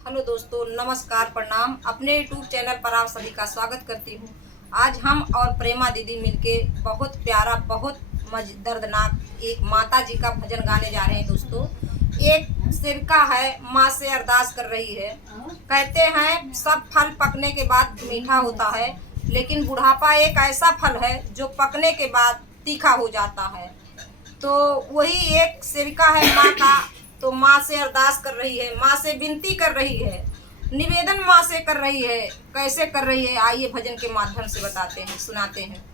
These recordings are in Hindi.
हेलो दोस्तों, नमस्कार, प्रणाम। अपने यूट्यूब चैनल पर आप सभी का स्वागत करती हूँ। आज हम और प्रेमा दीदी मिलके बहुत प्यारा, बहुत दर्दनाक एक माता जी का भजन गाने जा रहे हैं। दोस्तों, एक सेविका है, माँ से अरदास कर रही है। कहते हैं सब फल पकने के बाद मीठा होता है, लेकिन बुढ़ापा एक ऐसा फल है जो पकने के बाद तीखा हो जाता है। तो वही एक सेविका है माँ का, तो माँ से अरदास कर रही है, माँ से विनती कर रही है, निवेदन माँ से कर रही है। कैसे कर रही है, आइए भजन के माध्यम से बताते हैं, सुनाते हैं।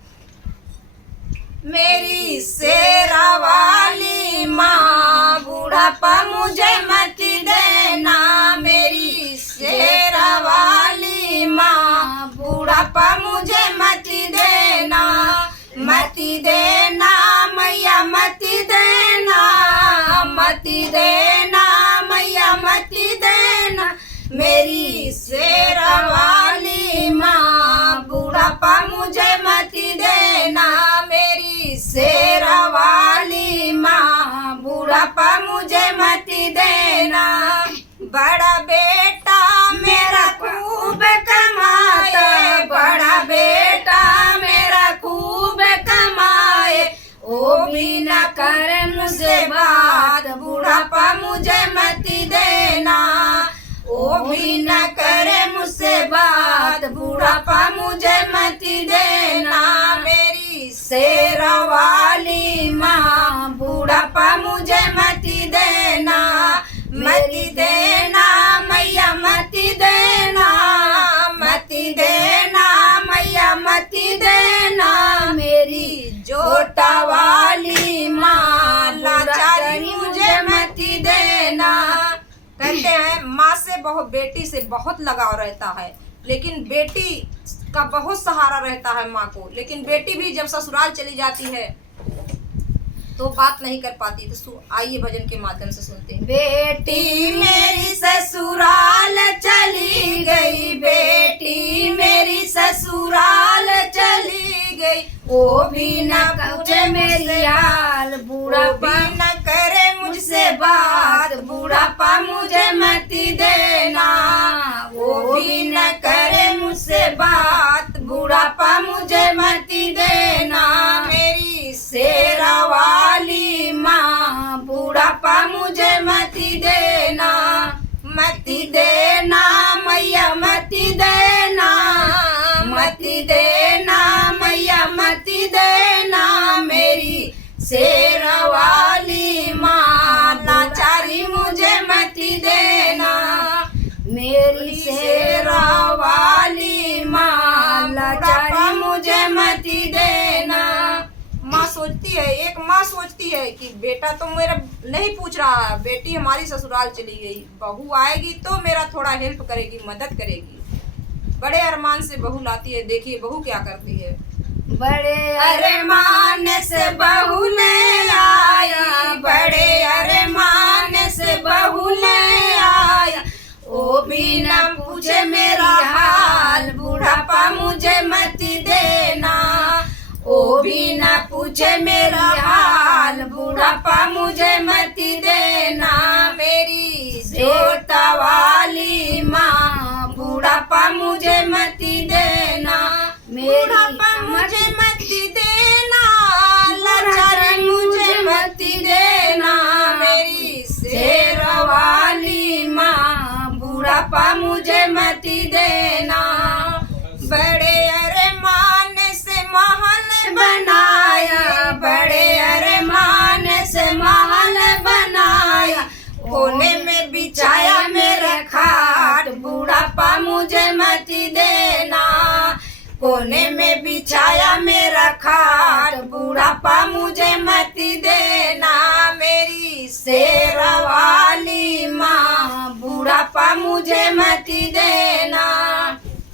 मेरी शेरा वाली माँ, बुढ़ापा मुझे मत देना। मेरी शेरा वाली माँ, बुढ़ापा मुझे मत देना। मत देना मैया, मत देना, मत देना मैया, मत देना। मेरी शेरा वाली माँ, बुढ़ापा मुझे मत देना। मेरी शेरा वाली माँ, बुढ़ापा मुझे मत देना। बड़ा बेटा मेरा खूब कमाए, बड़ा बेटा मेरा खूब कमाए, वो भी न करे मुझसे बात, बुढ़ापा मुझे मत देना। वो भी न करे मुझसे बात, बुढ़ापा मुझे मत देना। मेरी शेरा वाली माँ, बुढ़ापा मुझे मत देना। मत देना मैया, मत देना, मत देना मैया, मत देना। मेरी जोटा वाली माँ, लाचारी मुझे मत देना। कहते हैं माँ से बहुत, बेटी से बहुत लगाव रहता है, लेकिन बेटी का बहुत सहारा रहता है माँ को। लेकिन बेटी भी जब ससुराल चली जाती है तो बात नहीं कर पाती। तो आइए भजन के माध्यम से सुनते हैं। बेटी मेरी ससुराल चली गई, बेटी मेरी ससुराल चली गई, वो भी न पूछे मेरी हाल, बुढ़ापा न करे मुझसे बात, बुढ़ापा मुझे मत देना। वो भी न करे मुझसे बात, बुढ़ापा मुझे मत देना। मेरी शेरा वाली माँ, बुढ़ापा मुझे मत देना। मत देना मैया, मत देना, मत देना मैया, मत देना। मेरी शेरा वाली माँ, लाचारी मुझे मत देना। मेरी शेरा वाली माँ, लाचारी मुझे मत देना। माँ सोचती है, एक माँ सोचती है कि बेटा तो मेरा नहीं पूछ रहा है, बेटी हमारी ससुराल चली गई, बहू आएगी तो मेरा थोड़ा हेल्प करेगी, मदद करेगी। बड़े अरमान से बहू लाती है। देखिए बहू क्या करती है। बड़े अरमान से बहू ले आया, बड़े अरमान से बहू ले आया, वो भी न पूछे मेरा हाल, बुढ़ापा मुझे मत देना। वो भी न पूछे मेरा हाल, बुढ़ापा मुझे मत देना। मेरी जोटा वाली माँ, बुढ़ापा मुझे मत देना। बुढ़ापा मुझे मत देना, लाचारी मुझे मत देना। मेरी शेरा वाली माँ, बुढ़ापा मुझे मत देना। बड़े अरमान से महल बनाया, बड़े अरमान से महल बनाया, कोने में बिछाया मेरा खाट, बुढ़ापा मुझे मत देना। कोने में बिछाया मेरा खाट, बुढ़ापा मुझे मत देना। मेरी शेरा वाली माँ, बुढ़ापा मुझे मत देना।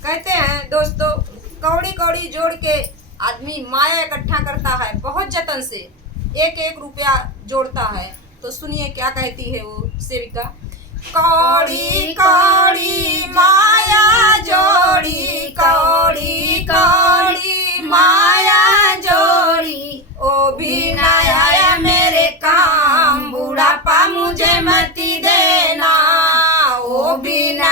कहते हैं दोस्तों, कौड़ी कौड़ी जोड़ के आदमी माया इकट्ठा करता है, बहुत जतन से एक एक रुपया जोड़ता है। तो सुनिए क्या कहती है वो सेविका। कौड़ी कौड़ी माया जोड़ी, कौड़ी कौड़ी माया जोड़ी, ओ भी न आया मेरे काम, बुढ़ापा मुझे मत देना। ओ भी न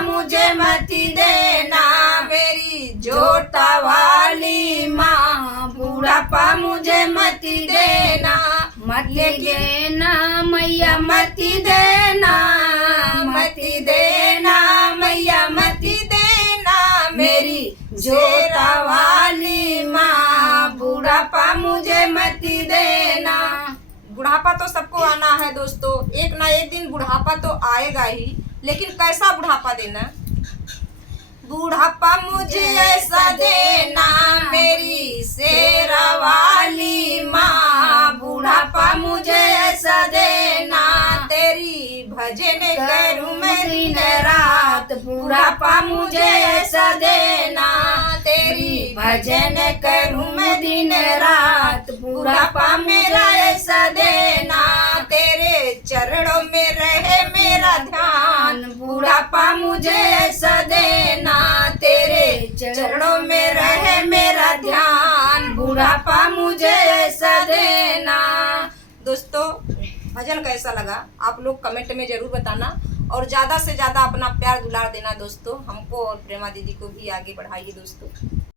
मुझे मती देना, मेरी जोटा वाली माँ बुढ़ापा मुझे मती देना, मती देना मैया मती देना, मती देना मैया मती देना, मेरी जोटा वाली माँ बुढ़ापा मुझे मती देना। बुढ़ापा तो सबको आना है दोस्तों, एक ना एक दिन बुढ़ापा तो आएगा ही, लेकिन कैसा बुढ़ापा देना? बुढ़ापा मुझे ऐसा देना, मेरी शेरा वाली माँ बुढ़ापा मुझे ऐसा देना, तेरी भजन करूँ मैं दिन रात, बुढ़ापा मुझे ऐसा देना, तेरी भजन करूँ मैं दिन रात, बुढ़ापा मेरा ऐसा देना, तेरे चरणों में रहे मेरा ध्यान, बुढ़ापा मुझे ऐसा देना, तेरे चरणों में रहे मेरा ध्यान, बुढ़ापा मुझे ऐसा देना। दोस्तों भजन कैसा लगा आप लोग कमेंट में जरूर बताना, और ज़्यादा से ज़्यादा अपना प्यार दुलार देना दोस्तों, हमको और प्रेमा दीदी को भी आगे बढ़ाइए दोस्तों।